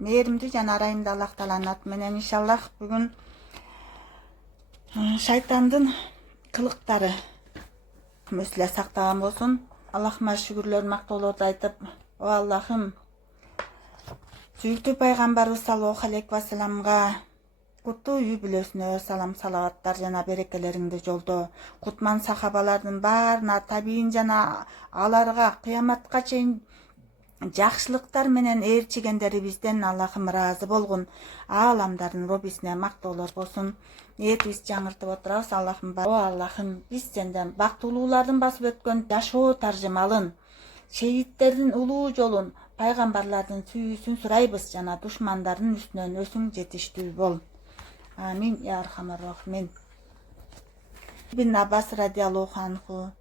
мээримдүү жана арайымдуу Аллах Тааланын аты менен иншаллах бүгүн шайтандын кылыктары ким эле сактаган болсун. Аллахыма шүгүрлөр, мактоолорду айтып, о Аллахым, сүйүктүү пайгамбарыбыз саллаллаху алейхи вассаламга куттуу үй бүлөсүнө салам салаваттар жана берекелериңди жолдо. Кутман сахабалардын баарына, табийин жана аларга кыяматка чейин жакшылыктар менен ээрчигендерибизден Аллахым ыраазы болгун. Ааламдардын Роббисине мактоолор болсун. Ниетибизди жаңыртып отурабыз. Аллахым, о Аллахым, биз сенден бактылуулардын басып өткөн жашоо таржымалын, шейиттердин улуу жолун, пайгамбарлардын сүйүүсүн сурайбыз жана душмандардын үстүнөн өсүң жетиштүү бол. Амин я архамар рахимин. Ибн Аббас радиаллаху анху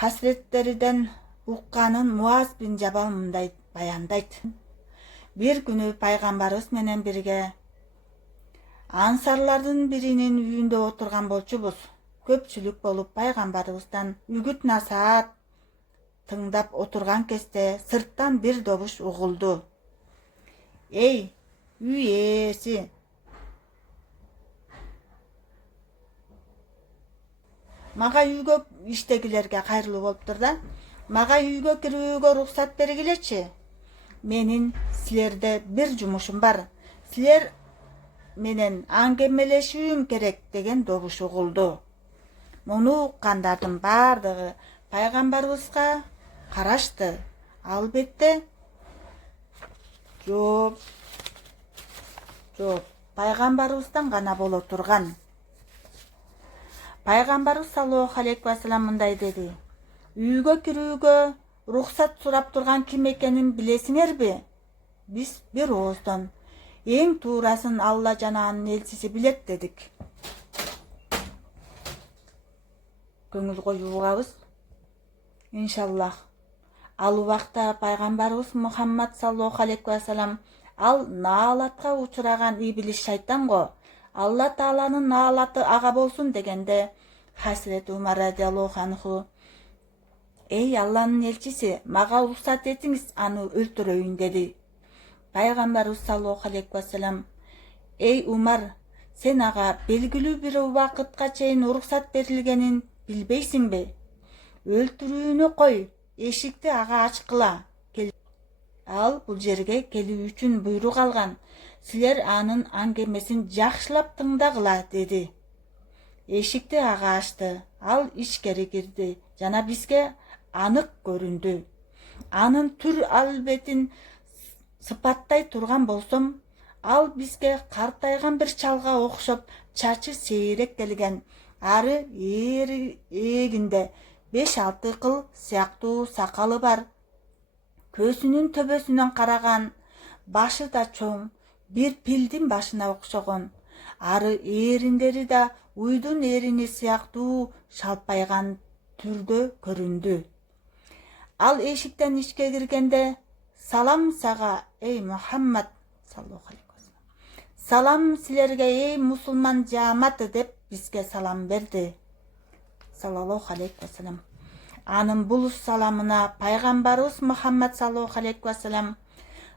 хасреттерден укканын Муаз бин Жабал мындай баяндайт. Бир күнү пайгамбарыбыз менен бирге ансарлардын биринин үйүндө отурган болчубуз. Көпчүлүк болуп пайгамбарыбыздан үгүт насаат тыңдап отурган кезде сырттан бир добуш угулду. Эй, үй ээси! Мага үйгө иштегилерге кайрылуу болуптур да. Мага үйгө кирүүгө уруксат бергилечи. Менин силерде бир жумушум бар. Силер менен аңгемелешүүм керек деген добуш угулду. Муну уккандардын бардыгы пайгамбарыбызга карашты. Албетте жооп пайгамбарыбыздан гана боло турган. Пайгамбарыбыз саллаллаху алейхи вассалам мындай деди. Үйгө кирүүгө уруксат сурап турган ким экенин билесиңерби? Биз бир ооздон эң туурасын Алла жана анын элчиси билет дедик. Көңүл коюп угабыз. Иншаллах. Ал убакта пайгамбарыбыз Мухаммад саллаллаху алейхи вассалам ал наалатка учураган иблис шайтан го. Алла Тааланын наалаты ага болсун дегенде Хасрет Умар радиаллаху анху: Эй Алланын элчиси, мага уруксат этиңиз, аны өлтүрөйүн деди. Пайгамбарыбыз саллаллаху алейхи вассалам: Эй Умар, сен ага белгилүү бир убакытка чейин уруксат берилгенин билбейсиңби? Өлтүрүүнү кой, эшикти ага ачкыла. Ал бул жерге келүү үчүн буйрук алган. Силер анын аңгемесин жакшылап тыңдагыла деди. Эшикти ага ачты. Ал ичкери кирди жана бизге анык көрүндү. Анын түр албетин сыпаттай турган болсом, ал бизге картайган бир чалга окшоп, чачы сейрек келген, ары ээригинде 5-6 кыл сыяктуу сакалы бар. Көзүнүн төбөсүнөн караган, башы да чоң, бир пилдин башына окшогон. Ары ээриндери да уйдун эрини сыяктуу шалпайган түрдө көрүндү. Ал эшиктен ичке киргенде: Салам сага, эй Мухаммад саллаллаху алейхи вассалам. Салам силерге, эй мусулман жааматы, деп бизге салам берди. Саллаллаху алейхи вассалам. Анын бул саламына пайгамбарыбыз Мухаммад саллаллаху алейхи вассалам: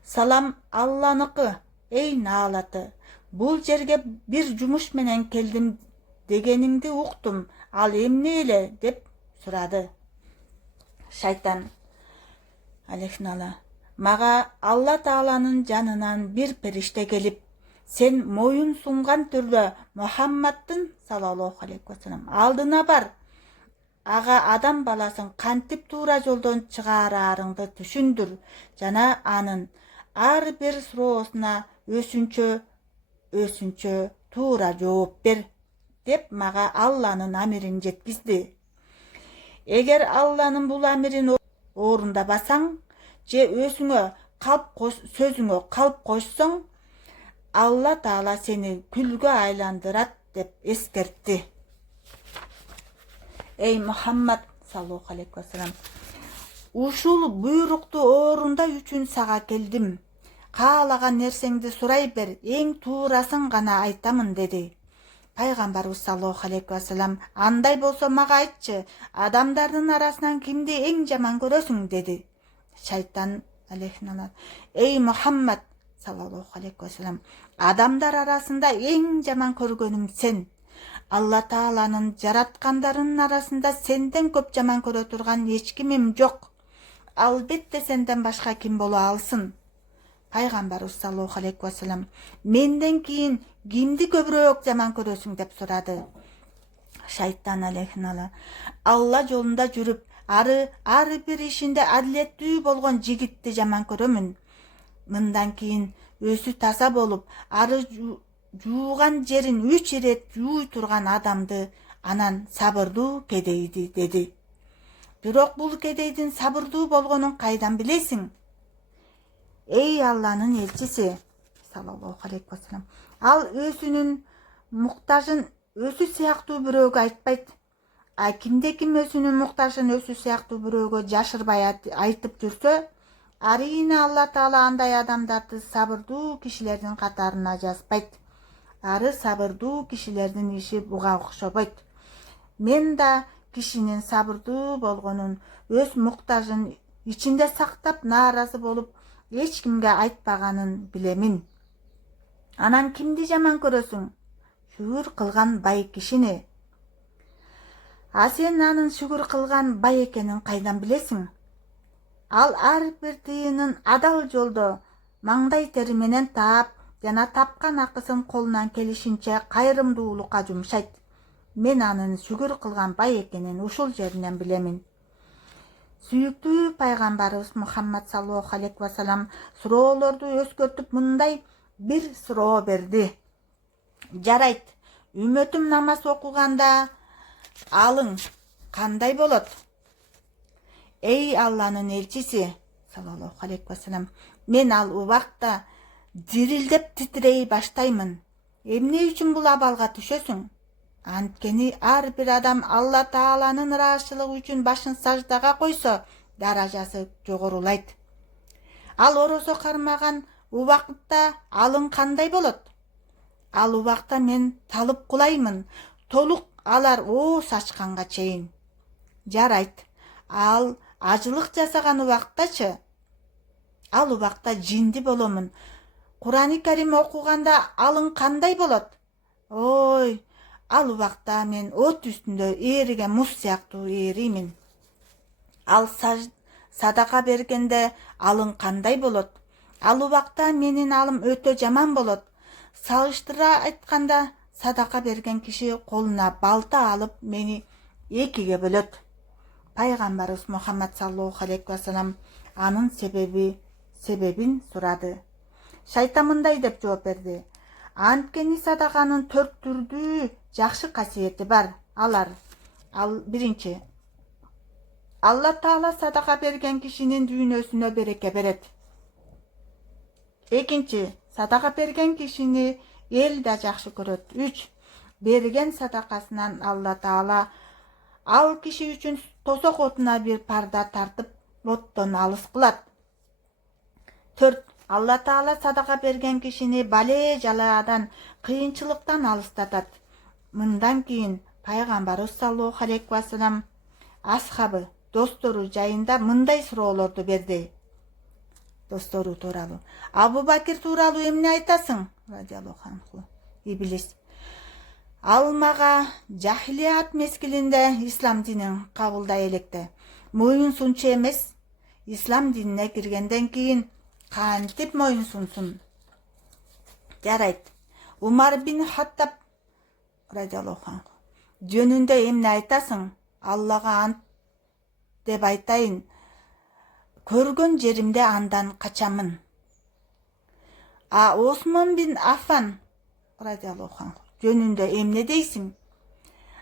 Салам Алланыкы, эй наалаты. Бул жерге бир жумуш менен келдим дегениңди уктум. Ал эмне эле деп сурады. Шайтан алейхинала: Мага Алла Тааланын жанынан бир периште келип, сен моюн сунган түрдө Мухаммаддын саллаллаху алейхи вассалам алдына бар. Ага адам баласын кантип туура жолдон чыгараарыңды түшүндүр жана анын ар бир суроосуна өсүнчө туура жооп бер, деп мага Алланын амирин жеткизди. Эгер Алланын бул амирин орундабасаң же сөзүңө калп кошсоң, Алла Таала сени күлгө айландырат, деп эскертти. Эй Мухаммад саллаллаху алейхи вассалам, ушул буйрукту орундай үчүн сага келдим. Каалаган нерсеңди сурай бер, эң туурасын гана айтамын деди. Пайгамбарыбыз саллаллаху алейхи вассалам: Андай болсо мага айтчы, адамдардын арасынан кимди эң жаман көрөсүң, деди. Шайтан алейхи. Ey Muhammed sallallahu aleyhi ve sellem, адамдар арасында ең жаман көргөнүм сен. Алла Тааланын жараткандарынын арасында сенден көп жаман көрө турган эч кимим жок. Албетте сенден башка ким боло алсын? Пайгамбарыбыз саллаллаху алейхи ва саллям менден кийин кимди көбүрөөк жаман көрөсүң деп сурады. Шайтан алейхи. Алла жолунда жүрүп, ары бир ишинде адилеттүү болгон жигитти жаман көрөмүн. Мындан кийин өсү таза болуп, ары жууган жерин 3 ирет жууй турган адамды, анан сабырдуу кедейди деди. Бирок бул кедейдин сабырдуу болгонун кайдан билесиң? Ey Алланын элчиси саллаллаху алейхи ва саллям, ал өзүнүн муктажын өзү сыяктуу бирөөгө айтпайт. А кимде ким өзүнүн муктажын өзү сыяктуу бирөөгө жашырбай айтып жүрсө, арийне Алла Таала андай адамдарды сабырдуу кишилердин катарына жазбайт. Ары сабырдуу кишилердин иши буга окшобойт. Мен да кишинин сабырдуу болгонун, өз муктажын ичинде сактап, нааразы болуп, эч кимге айтпаганын билемин. Анан кимди жаман көрөсүң? Шүгүр кылган бай кишини. А сен анын шүгүр кылган бай экенин кайдан билесиң? Ал ар бир тыйынын адал жолдо маңдай тери менен таап, жана тапкан акысын колунан келишинче кайрымдуулукка жумшайт. Мен анын шүгүр кылган бай экенин ушул жеринен билемин. Сүйүктүү пайгамбарыбыз Мухаммад саллаллаху алейхи ва саллям суроолорду өзгөртүп мындай бир суроо берди. Жарайт, үммөтүм намаз окуганда алың кандай болот? Ey Алланын элчиси саллаллаху алейхи ва саллям, мен ал убакта дирилдеп титирей баштаймын. Эмне үчүн бул абалга түшөсүң? Анткени ар бир адам Алла Тааланын ыраазычылыгы үчүн башын саждага койсо, даражасы жогорулайт. Ал орозо кармаган убакытта алың кандай болот? Ал убакта мен талып кулаймын, толук алар ооз ачканга чейин. Жарайт, ал ажылык жасаган убактачы? Ал убакта жинди боломун. Курани Карим окуганда алың кандай болот? Ой, ал убакта мен от үстүндө ээриген муз сыяктуу ээриймин. Ал садака бергенде алың кандай болот? Ал убакта менин алым өтө жаман болот. Салыштыра айтканда, садака берген киши колуна балта алып мени экиге бөлөт. Пайгамбарыбыз Мухаммад саллаллаху алейхи ва саллям анын себебин сурады. Шайтан мындай деп жооп берди. Анткени садаканын 4 түрдүү жакшы касиети бар. Алар: биринчи, Алла Таала садака берген кишинин дүйнөсүнө береке берет. Экинчи, садака берген кишини эл да жакшы көрөт. 3, берген садакасынан Алла Таала ал киши үчүн тосок отуна бир парда тартып, оттон алыс кылат. 4, Алла Таала садака берген кишини бале жалаадан, кыйынчылыктан алыстатат. Мындан кийин пайгамбарыбыз саллаллаху алейхи ва саллям асхабы, достору жайында мындай суроолорду берди. Достору тууралуу. Абу Бакир тууралуу эмне айтасың? Радиаллаху анху. Иблис: ал мага жахилият мезгилинде ислам динин кабылдай электе. Моюн сунчу эмес. Ислам динине киргенден кийин кантип моюн сунсун? Жарайт. Умар бин Хаттаб радиаллаху анху жөнүндө эмне айтасың? Аллага ант деп айтайын, көргөн жеримде андан качамын. А Осман бин Аффан радиаллаху анху жөнүндө эмне дейсиң?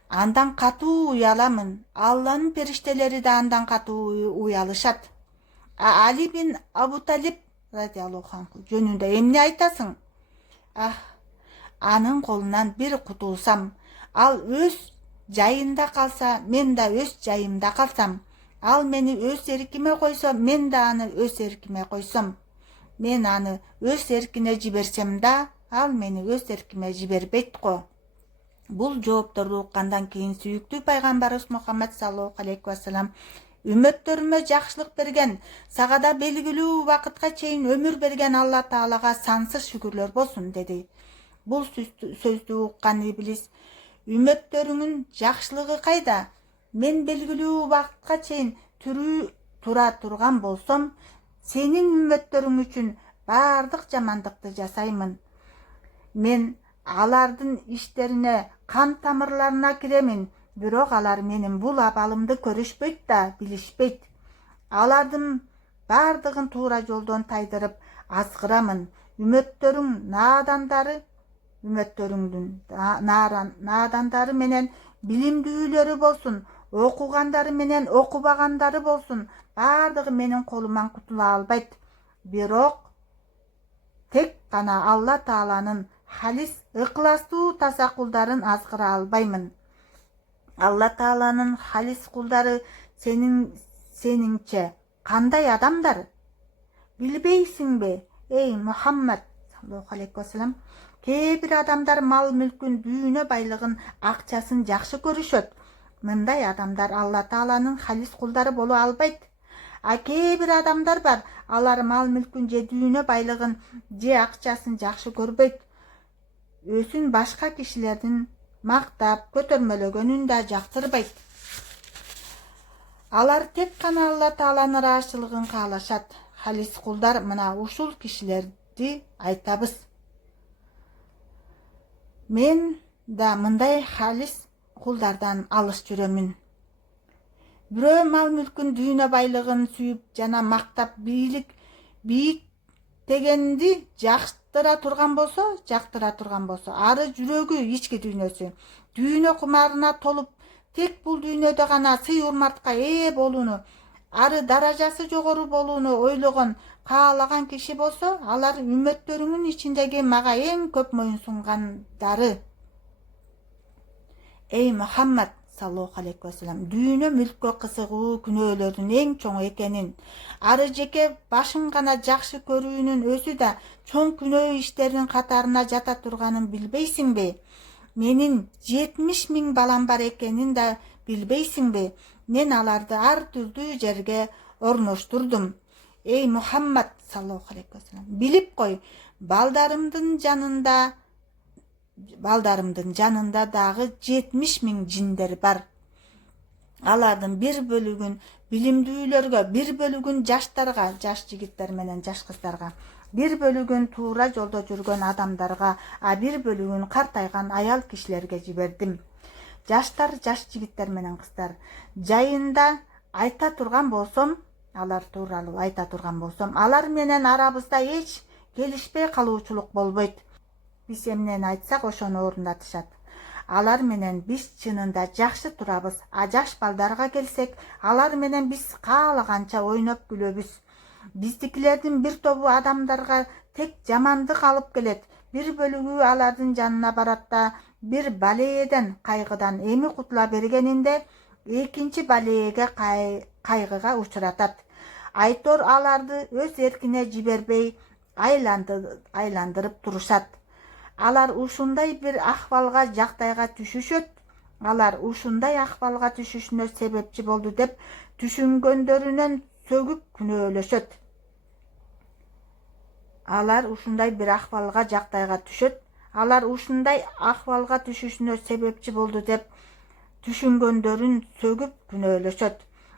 Андан катуу уяламын. Алланын периштелери да андан катуу уялышат. А Али бин Абу Талиб радиаллаху анху жөнүндө эмне айтасың? Анын колунан бир кутулсам, ал өз жайында калса, мен да өз жайымда калсам, ал мени өз эркиме койсо, мен да аны өз эркиме койсом, мен аны өз эркине жиберсем да, ал мени өз эркиме жибербейт го. Бул жоопторду уккандан кийин сүйүктүү пайгамбарыбыз Мухаммад саллаллаху алейхи ва саллям Үмөттөрүмө жакшылык берген, сага да белгилүү убакытка чейин өмүр берген Алла Таалага сансыз шүгүрлөр болсун, деди. Бул сөздү уккан иблис: үмөттөрүңүн жакшылыгы кайда? Мен белгилүү убакытка чейин тирүү тура турган болсом, сенин үмөттөрүң үчүн баардык жамандыкты жасаймын. Мен алардын иштерине, кан тамырларына киремин, бирок алар менин бул абалымды көрүшпөйт да, билишпейт. Алардын баардыгын туура жолдон тайдырып азгырамын. Үмөттөрүңдүн наадандары менен билимдүүлөрү болсун, окугандары менен окубагандары болсун, баардыгы менин колуман кутула албайт. Бирок тек гана Алла Тааланын халис, ыкластуу таза кулдарын азгыра албаймын. Алла Тааланын халис кулдары сениңче кандай адамдар? Билбейсиңби, эй Мухаммад саллаллаху алейхи вассалам? Кээ бир адамдар мал мүлкүн, дүйнө байлыгын, акчасын жакшы көрүшөт. Мындай адамдар Алла Тааланын халис кулдары боло албайт. А кээ бир адамдар бар, алар мал мүлкүн же дүйнө байлыгын же акчасын жакшы көрбөйт. Өзүн башка кишилердин мактап, көтөрмөлөгөнүн да жактырбайт. Алар тек гана Алла Тааланын ыраазычылыгын каалашат. Халис кулдар мына ушул кишилерди айтабыз. Мен да мындай халис кулдардан алыс жүрөмүн. Бирөө мал мүлкүн, дүйнө байлыгын сүйүп жана мактап, бийик дегенди жактыра турган болсо, ары жүрөгү ички дүйнөсү, дүйнө кумарына толуп, тек бул дүйнөдө гана сый урматка ээ болууну, ары даражасы жогору болууну ойлогон, каалаган киши болсо, алар үмөттөрүңүн ичиндеги мага эң көп моюнсунгандары. Эй Мухаммад саллаллаху алейхи вассалам, дүйнө мүлккө кызыгуу күнөөлөрдүн эң чоң экенин, ары жеке башын гана жакшы көрүүнүн өзү да чоң күнөө иштеринин катарына жата турганын билбейсиңби? Менин 70 000 балам бар экенин да билбейсиңби? Мен аларды ар түрдүү жерге орноштурдум. Эй Мухаммад саллаллаху алейхи вассалам, билип кой, балдарымдын жанында дагы 70 000 жиндер бар. Алардын бир бөлүгүн билимдүүлөргө, бир бөлүгүн жаштарга, жаш жигиттер менен жаш кыздарга, бир бөлүгүн туура жолдо жүргөн адамдарга, а бир бөлүгүн картайган аял кишилерге жибердим. Жаштар, жаш жигиттер менен кыздар жайында айта турган болсом, алар тууралуу айта турган болсом, алар менен арабызда эч келишпей калуучулук болбойт. Биз эмнени айтсак, ошону орундатышат. Алар менен биз чынында жакшы турабыз. А жаш балдарга келсек, алар менен биз каалаганча ойноп күлөбүз. Биздикилердин бир тобу адамдарга тек жамандык алып келет. Бир бөлүгү алардын жанына барат да, бир балееден, кайгыдан эми кутула бергенинде, экинчи балееге, кайгыга учуратат. Айтор аларды өз эркине жибербей айландырып турушат. Алар ушундай бир акыбалга, жактайга түшүшөт. Алар ушундай акыбалга түшүшүнө себепчи болду деп түшүнгөндөрүнөн сөгүп күнөөлөшөт. Алар ушундай бир акыбалга, жактайга түшөт. Алар ушундай акыбалга түшүшүнө себепчи болду деп түшүнгөндөрүн сөгүп күнөөлөшөт.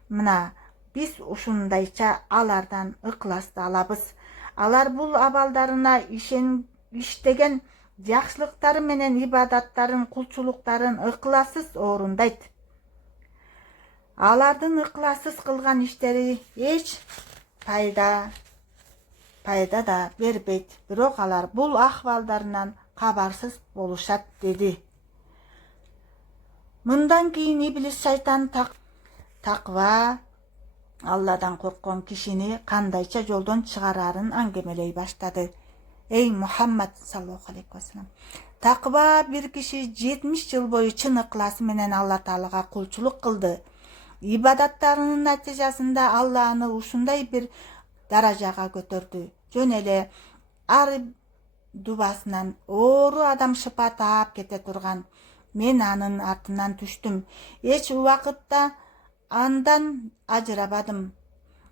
Мына биз ушундайча алардан ыкласты алабыз. Алар бул абалдарына иштеген жакшылыктары менен ибадаттарын, кулчулуктарын ыкласыз орундайт. Алардын ыкласыз кылган иштери эч пайда да бербейт. Бирок алар бул акыбалдарынан кабарсыз болушат, деди. Мындан кийин иблис шайтан таква, Алладан корккон кишини кандайча жолдон чыгарарын аңгемелей баштады. Эй Мухаммад саллаллаху алейхи вассалам, таква бир киши 70 жыл бою чын ыкласы менен Алла Таалага кулчулук кылды. Ибадаттарынын натыйжасында Алла аны ушундай бир даражага көтөрдү. Жөн эле ар дубасынан оору адам шыпа таап кете турган. Мен анын артынан түштүм. Эч убакытта андан ажырабадым.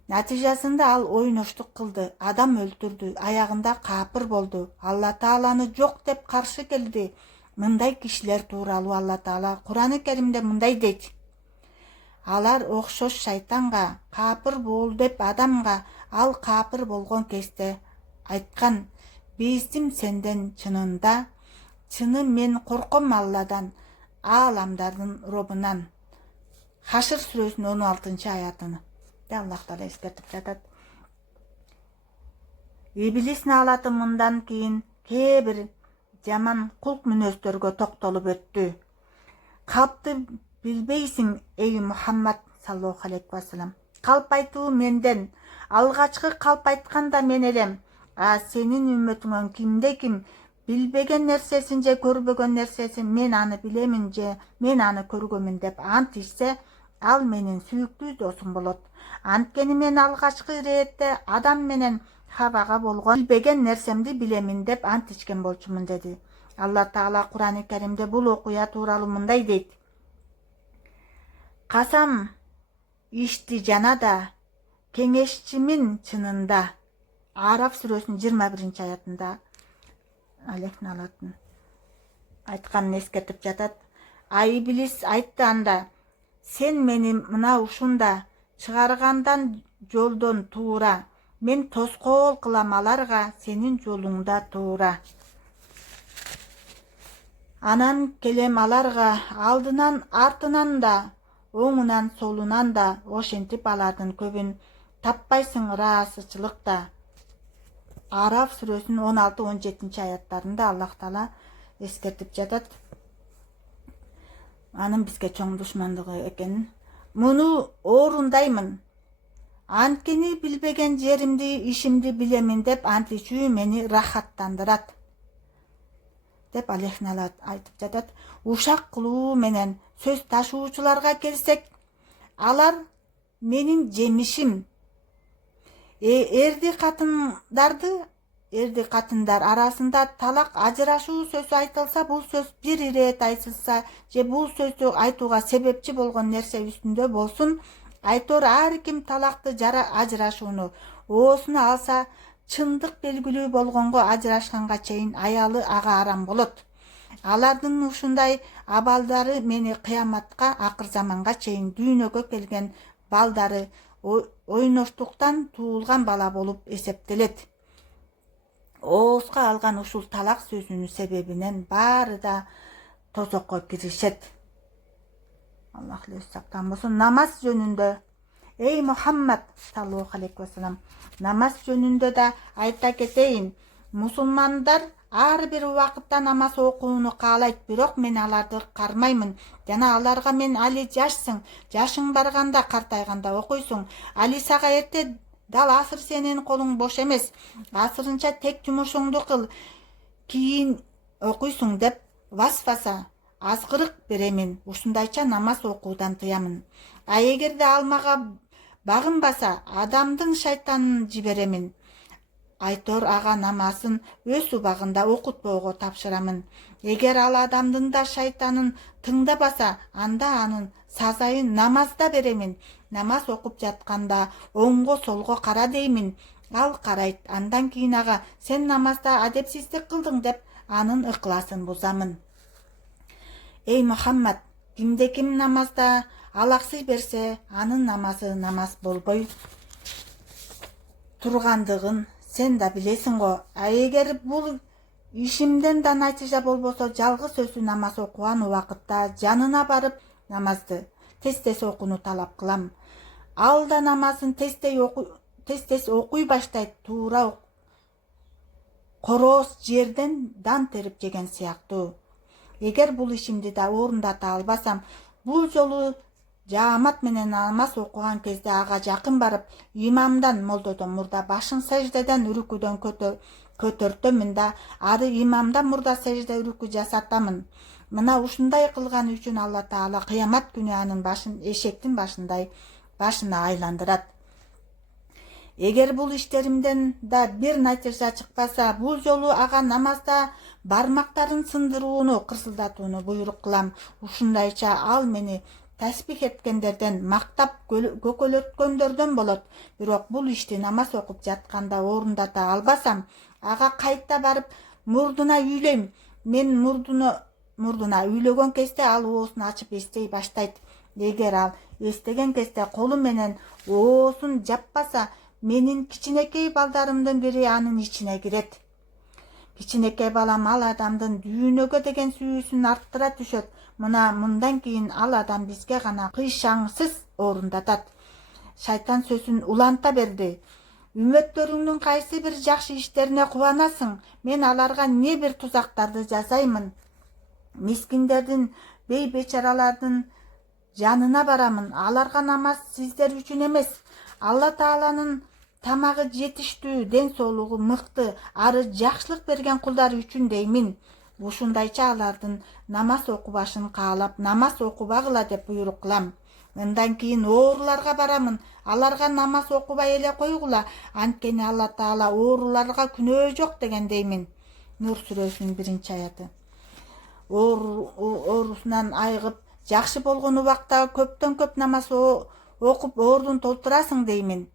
Натыйжасында ал ойноштук кылды, адам өлтүрдү, аягында капыр болду. Алла Тааланы жок деп каршы келди. Мындай кишилер тууралуу Алла Таала Кур'ан-ы Керимде мындай дейт: алар окшош шайтанга, капыр бол деп адамга, ал капыр болгон кезде айткан: бейсим сенден чынында, чыны мен корком Алладан, ааламдардын Робунан. Хашыр сүрөсүнүн 16-аятыны Аллах Таала эскертип жатат. Иблис наалатымынан кийин кээ бир жаман кулк мүнөздөргө токтолуп өттү. Калпты билбейсиң, эй Мухаммад саллаллаху алейхи вассалам. Калп айтуу менден, алгачкы калп айткан да мен элем. А сенин үммөтүңөн кимде-ким билбеген нерсесин же көрбөгөн нерсесин мен аны билемин же мен аны көргөмүн деп ант ичсе, ал менин сүйүктүү досум болот. Анткени мен алгачкы иретте адам менен Хавага болгон билбеген нерсемди билемин деп ант ичкен болчумун деди. Алла Таала Кур'ан-ы Керимде бул окуя тууралуу мындай дейт: касам ишти жана да кеңешчимин чынында. Араф сүрөсүнүн 21-аятында алейхин алатын айтканын эскертип жатат. А Иблис айтты анда: сен мени мына ушунда чыгаргандан жолдон туура, мен тоскоол кылам аларга сенин жолуңда туура. Анан келем аларга алдынан артынан да, оңунан солунан да, ошентип алардын көбүн таппайсың ыраазычылыкта. Араф сүрөсүнүн 16-17-аяттарында Аллах Таала эскертип жатат. Анын бизге чоң душмандыгы экенин. Муну орундаймын. Анткени билбеген жеримди, ишимди билемин деп ант ичүү мени рахаттандырат деп алейхин айтып жатат. Ушак кылуу менен сөз ташуучуларга келсек, алар менин жемишим. Эрди катындар арасында талак, ажырашуу сөзү айтылса, бул сөз бир ирет айтылса же бул сөздү айтууга себепчи болгон нерсе үстүндө болсун, айтор ар ким талакты ажырашууну оосуна алса, чындык белгилүү болгонго ажырашканга чейин аялы ага арам болот. Алардын ушундай абалдары мени кыяматка, акыр заманга чейин дүйнөгө келген балдары ойноштуктан туулган бала болуп эсептелет. Ооска алган ушул талак сөзүнүн себебинен баары да тозокко киришет. Аллах өзү сактан болсун. Намаз жөнүндө, эй Мухаммад саллаллаху алейхи вассалам, намаз жөнүндө да айта кетейин. Мусулмандар ар бир убакытта намаз окууну каалайт, бирок мен аларды кармаймын. Жана аларга мен: али жашсың, жашың барганда, картайганда окуйсуң. Али сага эрте дал асыр сенин колуң бош эмес. Асырынча тек жумушуңду кыл, кийин окуйсуң деп васваса, азгырык беремин. Ушундайча намаз окуудан тыямын. А эгерде ал мага багынбаса, адамдын шайтанын жиберемин. Айтор ага намазын өз убагында окутпоого тапшырамын. Эгер ал адамдын да шайтанын тыңдабаса, анда анын сазайын намазда беремин. Намаз окуп жатканда оңго солго кара деймин. Ал карайт. Андан кийин ага: сен намазда адепсиздик кылдың деп анын ыкласын бузамын. Эй Мухаммад, кимде ким намазда алаксый берсе, анын намазы намаз болбой тургандыгын сен да билесиң го. А эгер бул ишимден да натыйжа болбосо, жалгыз өзү намаз окуган убакытта жанына барып намазды тез окууну талап кылам. Ал да намазын тез окуй баштайт, туура корооз жерден дан терип жеген сыяктуу. Эгер бул ишимди да орундата албасам, бул жолу жаамат менен намаз окуган кезде ага жакын барып, имамдан, молдодон мурда башын сеждеден үрүкүдөн көтөртөмүн да, ары имамдан мурда сежде үрүкү жасатамын. Мына ушундай кылган үчүн Алла Таала кыямат күнү анын башын эшектин башындай башына айландырат. Эгер бул иштеримден да бир натыйжа чыкпаса, бул жолу ага намазда бармактарын сындырууну, кырсылдатууну буйрук кылам. Ушундайча ал мени тасбих эткендерден, мактап көкөлөткөндөрдөн болот. Бирок бул ишти намаз окуп жатканда орундата албасам, ага кайта барып мурдуна үйлөйм. Мен мурдуна үйлөгөн кезде ал оосун ачып эстей баштайт. Эгер ал эстеген кезде колу менен оосун жаппаса, менин кичинекей балдарымдын бири анын ичине кирет. Кичинекей балам ал адамдын дүйнөгө деген сүйүүсүн арттыра түшөт. Мындан кийин ал адам бизге гана кыйшаңсыз орундатат. Шайтан сөзүн уланта берди. Үмөттөрүңнүн кайсы бир жакшы иштерине кубанасың? Мен аларга не бир тузактарды жасаймын. Мискиндердин, бейбечаралардын жанына барамын. Аларга намаз сиздер үчүн эмес. Алла Тааланын тамагы жетиштүү, ден соолугу мыкты, ары жакшылык берген кулдар үчүн деймин. Ушундайча алардын намаз окубашын каалап, намаз окубагыла деп буйрук кылам. Мындан кийин ооруларга барамын. Аларга намаз окубай эле койгула, анткени Алла Таала ооруларга күнөө жок деген деймин. Нур сүрөсүнүн 1-аяты. Оорусунан айыгып, жакшы болгон убакта көптөн көп намаз окуп ордун толтурасың деймин.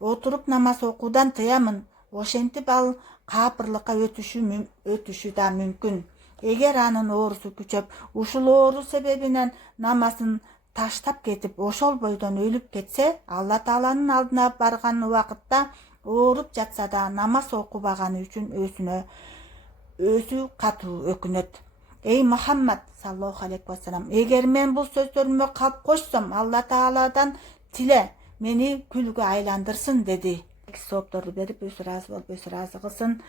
Отуруп намаз окуудан тыямын. Ошентип ал капырлыкка өтүшү да мүмкүн. Эгер анын оорусу күчөп, ушул оору себебинен намазын таштап кетип, ошол бойдон өлүп кетсе, Алла Тааланын алдына барган убакытта ооруп жатса да намаз окубаганы үчүн өзү катуу өкүнөт. Эй Мухаммад саллаллаху алейхи ва саллям, эгер мен бул сөздөрүмө калп койсом, Алла Тааладан тиле мени күлгө айландырсын деди. Соопторду берип, өзү ыраазы болуп, өзү ыраазы кылсын.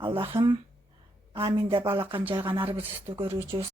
Аллахым амин деп алакан жайган ар бирибизди көрүүчүбүз.